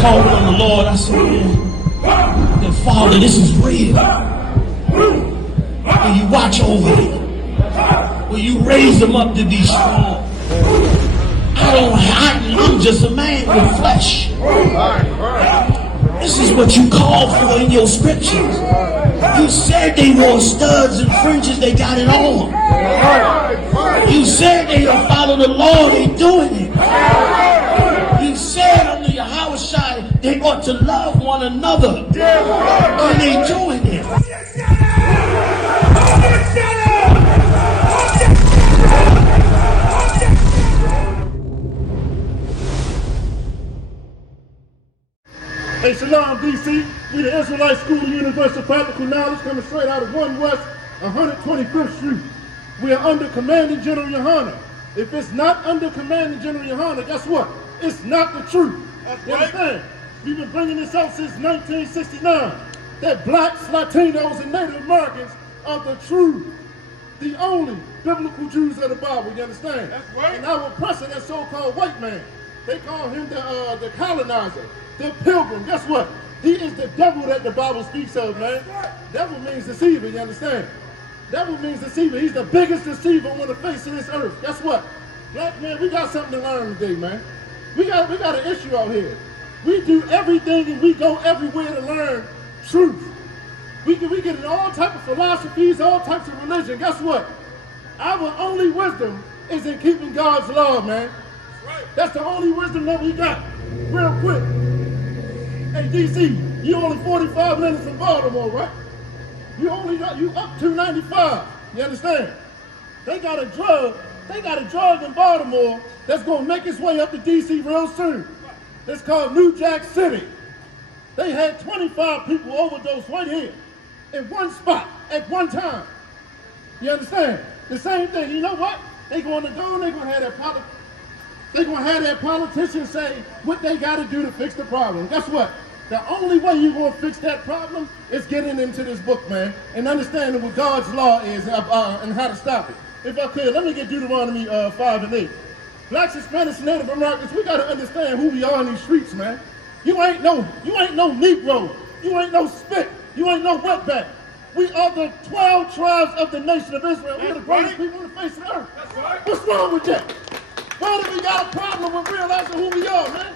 called on the Lord. I said, man, that Father, this is real. Will you watch over them? Will you raise them up to be strong? I'm just a man with flesh. This is what you called for in your scriptures. You said they wore studs and fringes, they got it on. You said they will follow the law, they doing it. You said under Yahanna they ought to love one another, and they doing it. Hey, Shalom, DC. We the Israelite School of Universal Practical Knowledge coming straight out of 1 West 125th Street. We are under Commanding General Yahanna. If it's not under Commanding General Yahanna, guess what? It's not the truth. You understand? We've been bringing this out since 1969. That blacks, Latinos, and Native Americans are the true, the only biblical Jews of the Bible. You understand? That's right. And our oppressor, that so-called white man, they call him the colonizer, the pilgrim. Guess what? He is the devil that the Bible speaks of, man. Devil means deceiver, you understand? Devil means deceiver. He's the biggest deceiver on the face of this earth. Guess what? Black man, we got something to learn today, man. We got an issue out here. We do everything and we go everywhere to learn truth. We get in all types of philosophies, all types of religion. Guess what? Our only wisdom is in keeping God's law, man. That's the only wisdom that we got. Real quick. Hey, DC, you only 45 minutes from Baltimore, right? You up 295. You understand? They got a drug in Baltimore that's gonna make its way up to DC real soon. It's called New Jack City. They had 25 people overdose right here in one spot at one time. You understand? The same thing. You know what? They're going to go and they're going to have that politician say what they got to do to fix the problem. Guess what? The only way you're going to fix that problem is getting into this book, man, and understanding what God's law is and how to stop it. If I could, let me get Deuteronomy 5 and 8. Blacks, Hispanics, and Native Americans, we got to understand who we are in these streets, man. You ain't no Negro. You ain't no spit. You ain't no wetback. We are the 12 tribes of the nation of Israel. We're the greatest people on the face of the earth. That's right. What's wrong with that? Why do we got a problem with realizing who we are, man?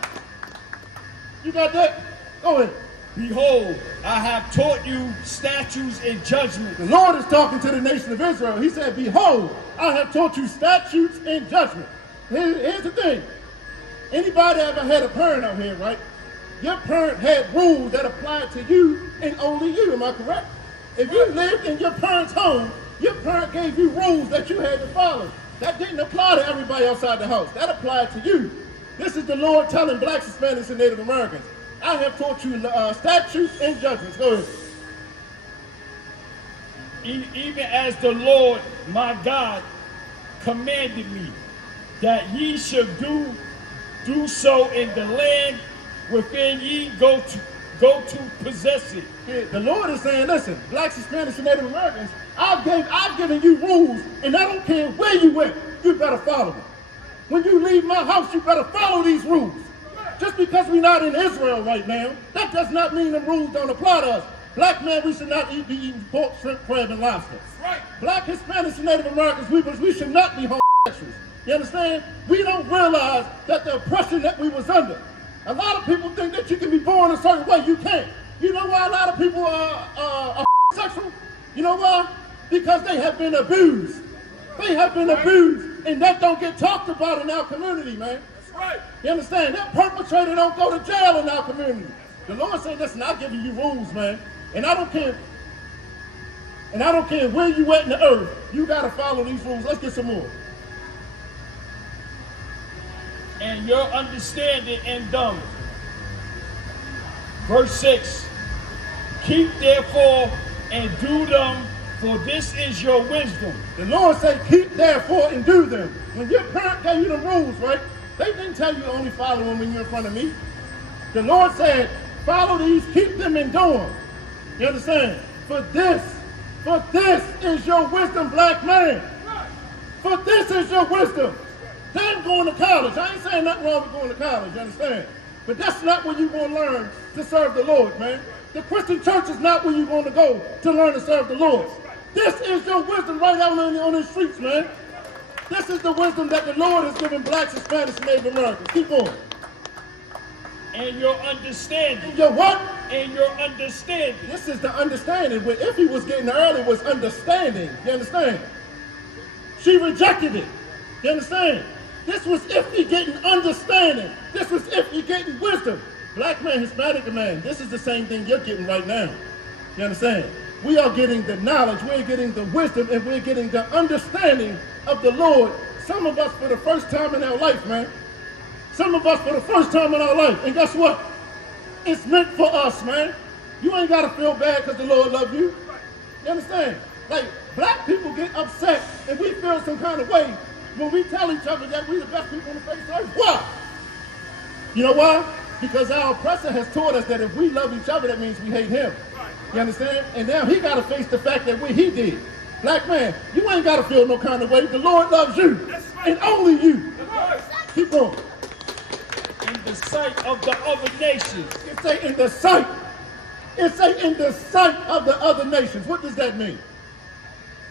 You got that? Go ahead. Behold, I have taught you statutes and judgments. The Lord is talking to the nation of Israel. He said, behold, I have taught you statutes and judgments. Here's the thing. Anybody ever had a parent out here, right? Your parent had rules that applied to you and only you, am I correct? If you lived in your parent's home, your parent gave you rules that you had to follow. That didn't apply to everybody outside the house. That applied to you. This is the Lord telling blacks, Hispanics, and Native Americans, I have taught you statutes and judgments. Go ahead. Even as the Lord my God commanded me, that ye should do so in the land within ye go to possess it. Yeah, the Lord is saying, listen, blacks, Hispanics, and Native Americans, I've given you rules, and I don't care where you went, you better follow them. When you leave my house, you better follow these rules. Just because we're not in Israel right now, that does not mean the rules don't apply to us. Black men, we should not be eating pork, shrimp, crab, and lobster. Right. Black, Hispanics, and Native Americans, we should not be homosexuals. You understand? We don't realize that the oppression that we was under. A lot of people think that you can be born a certain way. You can't. You know why a lot of people are sexual? You know why? Because they have been abused. They have been abused, and that don't get talked about in our community, man. That's right. You understand? That perpetrator don't go to jail in our community. The Lord said, listen, I'm giving you rules, man, and I don't care. And I don't care where you at in the earth. You got to follow these rules. Let's get some more. And your understanding and dumb. Verse 6. Keep therefore and do them, for this is your wisdom. The Lord said, keep therefore and do them. When your parent gave you the rules, right? They didn't tell you to only follow them when you're in front of me. The Lord said, follow these, keep them and do them. You understand? For this is your wisdom, black man. For this is your wisdom. Then going to college. I ain't saying nothing wrong with going to college, you understand? But that's not where you're going to learn to serve the Lord, man. The Christian church is not where you're going to go to learn to serve the Lord. This is your wisdom right out on the streets, man. This is the wisdom that the Lord has given blacks, Hispanics, and Native Americans. Keep going. And your understanding. And your what? And your understanding. This is the understanding. What Iffy was getting earlier was understanding. You understand? She rejected it. You understand? This was Iffy getting understanding. This was Iffy getting wisdom. Black man, Hispanic man, this is the same thing you're getting right now. You understand? We are getting the knowledge, we're getting the wisdom, and we're getting the understanding of the Lord. Some of us for the first time in our life, man. Some of us for the first time in our life. And guess what? It's meant for us, man. You ain't got to feel bad because the Lord loves you. You understand? Like, black people get upset and we feel some kind of way when we tell each other that we're the best people on the face of the earth. Why? You know why? Because our oppressor has taught us that if we love each other, that means we hate him. You understand? And now he got to face the fact that he did. Black man, you ain't got to feel no kind of way. The Lord loves you. And only you. Keep going. In the sight of the other nations. It say in the sight. It say in the sight of the other nations. What does that mean?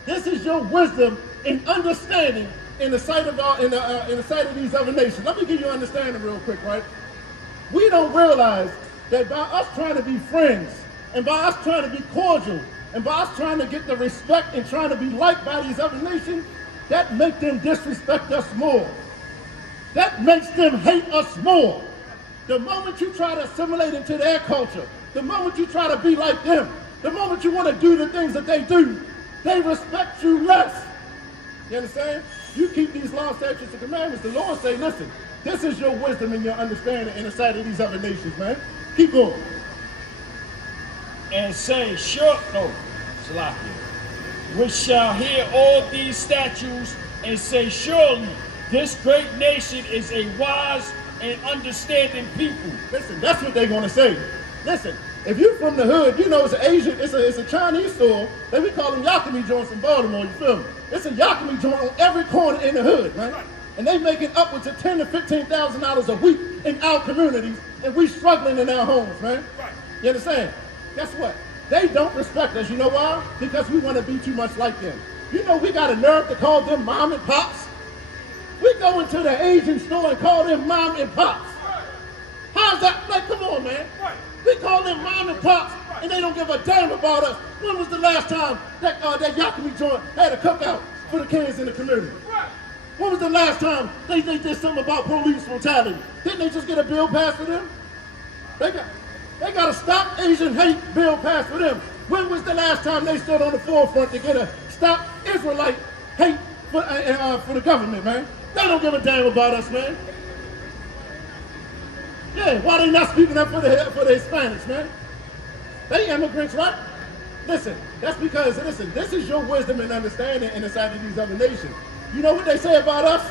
This is your wisdom and understanding in the sight of in the sight of these other nations. Let me give you an understanding real quick, right? We don't realize that by us trying to be friends and by us trying to be cordial and by us trying to get the respect and trying to be liked by these other nations, that makes them disrespect us more. That makes them hate us more. The moment you try to assimilate into their culture, the moment you try to be like them, the moment you want to do the things that they do, they respect you less. You understand? You keep these laws, statutes, and commandments. The Lord say, listen, this is your wisdom and your understanding in the sight of these other nations, man. Keep going. And say, which shall hear all these statutes and say, surely this great nation is a wise and understanding people. Listen, that's what they're going to say. Listen, if you're from the hood, you know it's an Asian, it's a Chinese store. We call them Yakami joints in Baltimore, you feel me? It's a Yakami joint on every corner in the hood, man. Right. And they making upwards of $10,000 to $15,000 a week in our communities, and we struggling in our homes, man. Right. You understand? Guess what? They don't respect us. You know why? Because we want to be too much like them. You know we got a nerve to call them mom and pops. We go into the Asian store and call them mom and pops. How's that? Like, come on, man. We call them mom and pops, and they don't give a damn about us. When was the last time that Yakami joint had a cookout for the kids in the community? When was the last time they did something about police brutality? Didn't they just get a bill passed for them? They got a Stop Asian Hate bill passed for them. When was the last time they stood on the forefront to get a Stop Israelite Hate for the government, man? They don't give a damn about us, man. Yeah, why they not speaking up for the Hispanics, man? They immigrants, right? Listen, that's because, listen, this is your wisdom and understanding in the sight of these other nations. You know what they say about us?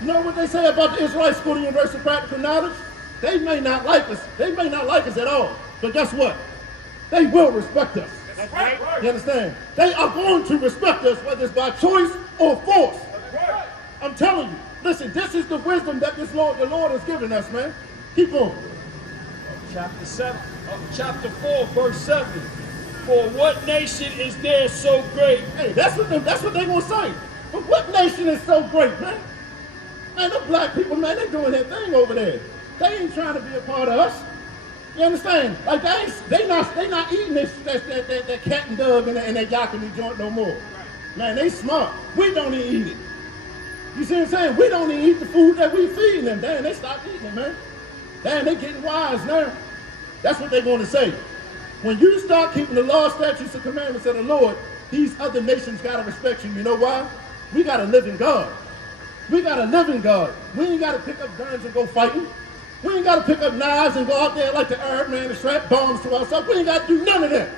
You know what they say about the Israelite School of Universal Practical Knowledge? They may not like us. They may not like us at all. But guess what? They will respect us. That's right. You understand? They are going to respect us, whether it's by choice or force. Right. I'm telling you. Listen, this is the wisdom that the Lord has given us, man. Keep going. Chapter 4, verse 7. For what nation is there so great? Hey, that's what they're going to say. But what nation is so great, man? Man, the black people, man, they doing their thing over there. They ain't trying to be a part of us. You understand? Like they not eating that cat and dog and that Yakami joint no more. Man, they smart. We don't even eat it. You see what I'm saying? We don't even eat the food that we feeding them. Damn, they stopped eating it, man. Damn, they getting wise now. That's what they're going to say. When you start keeping the law, statutes, and commandments of the Lord, these other nations got to respect you. You know why? We got to live in God. We got to live in God. We ain't got to pick up guns and go fighting. We ain't got to pick up knives and go out there like the Arab man and strap bombs to ourselves. We ain't got to do none of that.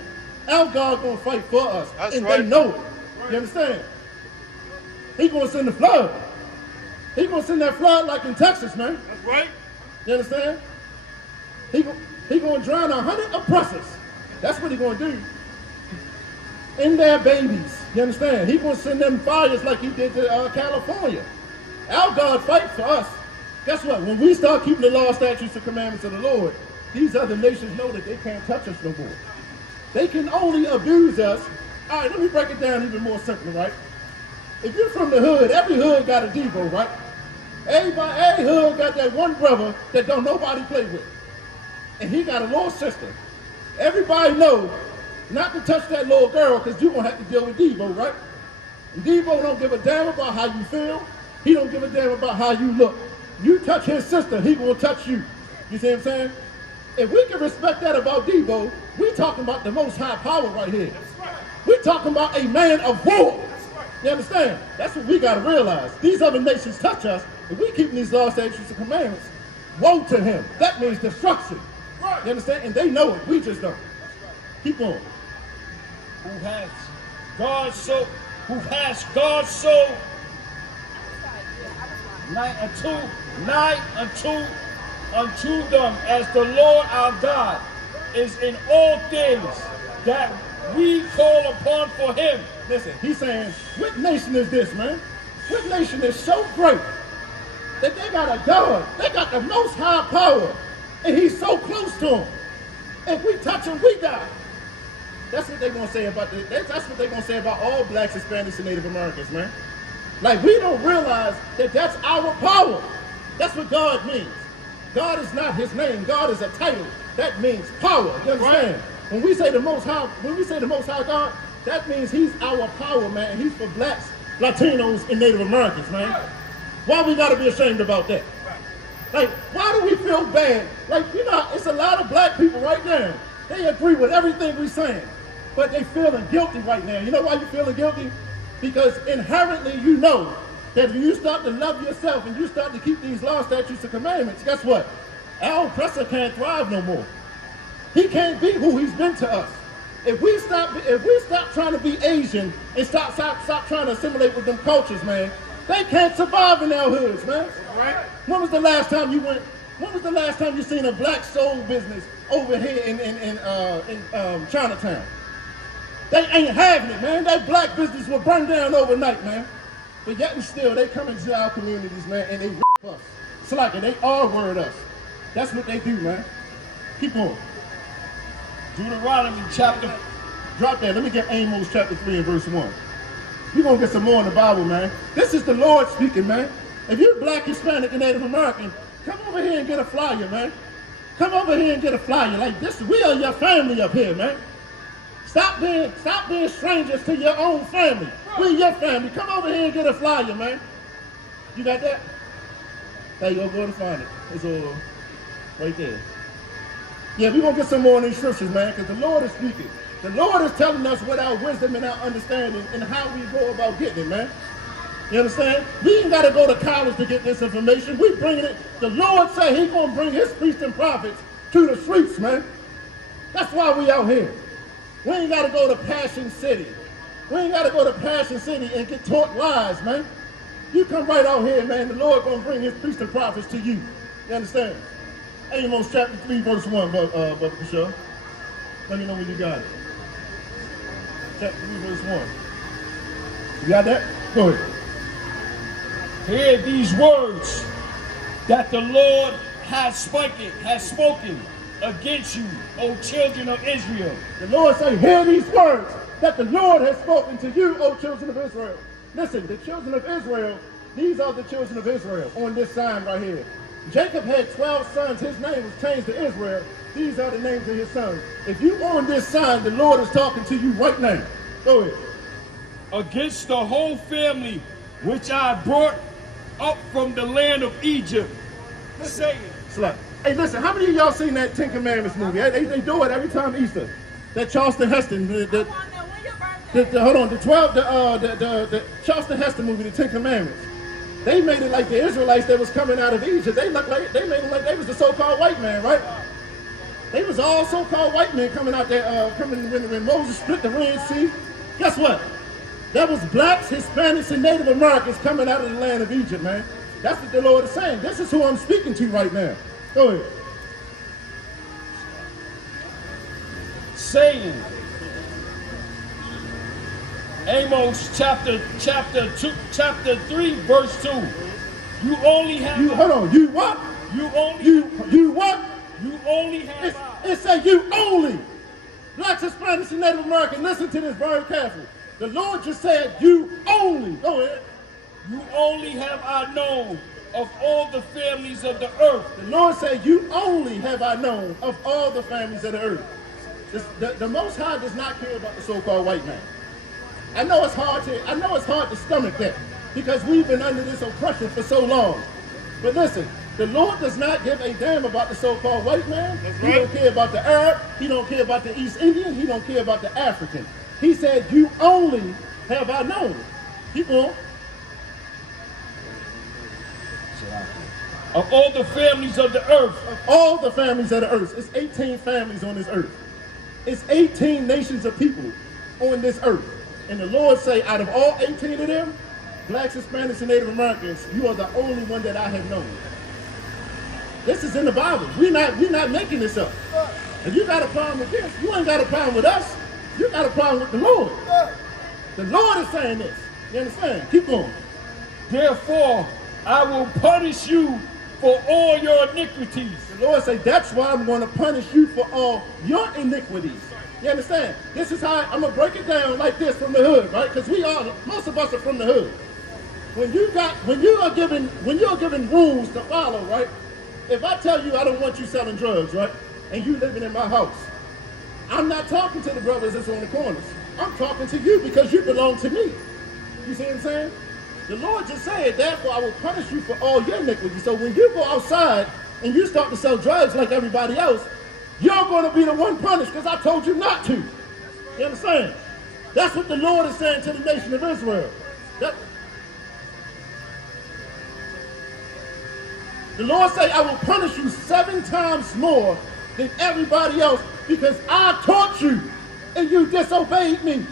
Our God going to fight for us. That's and right. They know it. You understand? He going to send the flood. He going to send that flood like in Texas, man. That's right. You understand? He going to drown 100 oppressors. That's what he going to do. In their babies. You understand? He going to send them fires like he did to California. Our God fight for us. Guess what? When we start keeping the law, statutes, and commandments of the Lord, these other nations know that they can't touch us no more. They can only abuse us. All right, let me break it down even more simply, right? If you're from the hood, every hood got a Devo, right? Every hood got that one brother that don't nobody play with. And he got a little sister. Everybody knows not to touch that little girl because you're going to have to deal with Devo, right? And Devo don't give a damn about how you feel. He don't give a damn about how you look. You touch his sister, he will touch you. You see what I'm saying? If we can respect that about Devo, we talking about the most high power right here. We talking about a man of war. You understand? That's what we got to realize. These other nations touch us. If we keep these laws, statutes, and commandments, woe to him. That means destruction. You understand? And they know it. We just don't. Keep going. Who has God so nigh unto them as the Lord our God is in all things that we call upon for him. Listen, he's saying, what nation is this, man? What nation is so great that they got a God, they got the most high power, and he's so close to him. If we touch him, we die. That's what they're gonna say about that's what they're gonna say about all blacks, Hispanics, and Native Americans, man. Like, we don't realize that that's our power. That's what God means. God is not his name. God is a title. That means power. You understand? Right. When we say the most high God, that means he's our power, man. He's for blacks, Latinos, and Native Americans, man. Right. Why we gotta be ashamed about that? Like, why do we feel bad? Like, you know, it's a lot of black people right now. They agree with everything we're saying, but they feeling guilty right now. You know why you feeling guilty? Because inherently you know that if you start to love yourself and you start to keep these laws, statutes, and commandments, guess what? Our oppressor can't thrive no more. He can't be who he's been to us. If we stop trying to be Asian and stop trying to assimilate with them cultures, man, they can't survive in our hoods, man. Right? When was the last time you seen a black soul business over here in Chinatown? They ain't having it, man. That black business will burn down overnight, man. But yet and still, they come into our communities, man, and they rip us. It's like they R-word us. That's what they do, man. Keep on. Deuteronomy chapter. Drop that. Let me get Amos chapter 3 and verse 1. You're going to get some more in the Bible, man. This is the Lord speaking, man. If you're black, Hispanic, and Native American, come over here and get a flyer, man. Come over here and get a flyer. Like this, we are your family up here, man. Stop being strangers to your own family. We're your family. Come over here and get a flyer, man. You got that? There you go. Go and find it. It's all right there. Yeah, we're going to get some more in these scriptures, man, because the Lord is speaking. The Lord is telling us what our wisdom and our understanding and how we go about getting it, man. You understand? We ain't got to go to college to get this information. We bringing it. The Lord said he's going to bring his priests and prophets to the streets, man. That's why we out here. We ain't got to go to Passion City. We ain't got to go to Passion City and get taught lies, man. You come right out here, man. The Lord going to bring his priests and prophets to you. You understand? Amos chapter 3, verse 1, Brother Michelle. Let me know when you got it. Chapter 3, verse 1. You got that? Go ahead. Hear these words that the Lord has spoken against you, O children of Israel. The Lord say, hear these words that the Lord has spoken to you, O children of Israel. Listen, the children of Israel, these are the children of Israel on this sign right here. Jacob had 12 sons. His name was changed to Israel. These are the names of his sons. If you on this sign, the Lord is talking to you right now. Go ahead. Against the whole family which I brought up from the land of Egypt. Saying. Hey, listen, how many of y'all seen that Ten Commandments movie? They do it every time Easter. That Charleston Heston, the Charleston Heston movie, the Ten Commandments. They made it like the Israelites that was coming out of Egypt. They made it like they was the so-called white man, right? They was all so-called white men coming out there, when Moses split the Red Sea. Guess what? That was blacks, Hispanics, and Native Americans coming out of the land of Egypt, man. That's what the Lord is saying. This is who I'm speaking to right now. Go ahead. Saying, Amos chapter 3, verse 2. You only have. Hold on. You what? You only. You what? You only have. It said you only. Blacks, Hispanics, and Native Americans, listen to this very carefully. The Lord just said you only. Go ahead. You only have I known of all the families of the earth. The Lord said, you only have I known of all the families of the earth. The Most High does not care about the so-called white man. I know it's hard to stomach that because we've been under this oppression for so long. But listen, the Lord does not give a damn about the so-called white man. He don't care about the Arab. He don't care about the East Indian. He don't care about the African. He said, you only have I known. Keep going. Of all the families of the earth. Of all the families of the earth. It's 18 families on this earth. It's 18 nations of people on this earth. And the Lord say, out of all 18 of them, blacks, Hispanics, and Native Americans, you are the only one that I have known. This is in the Bible. We're not making this up. If you got a problem with this, you ain't got a problem with us. You got a problem with the Lord. The Lord is saying this. You understand? Keep going. Therefore, I will punish you for all your iniquities. The Lord say, that's why I'm going to punish you for all your iniquities. You understand? This is how I'm going to break it down like this from the hood, right? Because most of us are from the hood. When you are given rules to follow, right? If I tell you I don't want you selling drugs, right? And you living in my house, I'm not talking to the brothers that's on the corners. I'm talking to you because you belong to me. You see what I'm saying? The Lord just said, therefore I will punish you for all your iniquities. So when you go outside and you start to sell drugs like everybody else, you're going to be the one punished because I told you not to. You understand? That's what the Lord is saying to the nation of Israel. The Lord say, I will punish you 7 times more than everybody else because I taught you and you disobeyed me.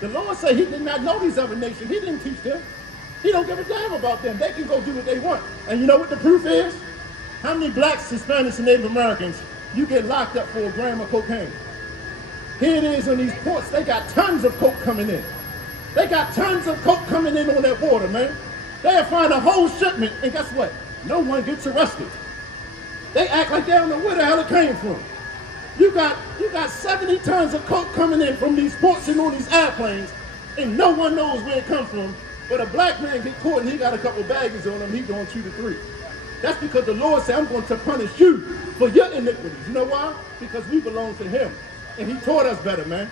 The Lord say he did not know these other nations. He didn't teach them. He don't give a damn about them. They can go do what they want. And you know what the proof is? How many blacks, Hispanics, and Native Americans you get locked up for a gram of cocaine? Here it is on these ports. They got tons of coke coming in. They got tons of coke coming in on that water, man. They'll find a whole shipment, and guess what? No one gets arrested. They act like they don't know where the hell it came from. You got 70 tons of coke coming in from these ports and on these airplanes, and no one knows where it comes from. But a black man get caught and he got a couple baggage on him, he going 2 to 3. That's because the Lord said, I'm going to punish you for your iniquities. You know why? Because we belong to him. And he taught us better, man.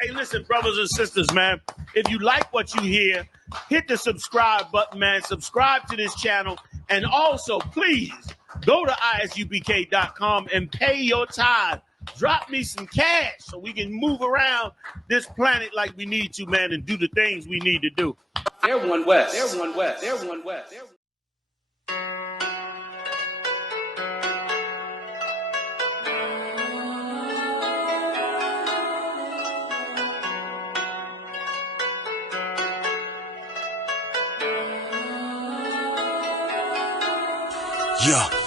Hey, listen, brothers and sisters, man. If you like what you hear, hit the subscribe button, man. Subscribe to this channel. And also, please, go to ISUPK.com and pay your tithe. Drop me some cash so we can move around this planet like we need to, man, and do the things we need to do. They're one West. They're one West. They're one West. Yeah.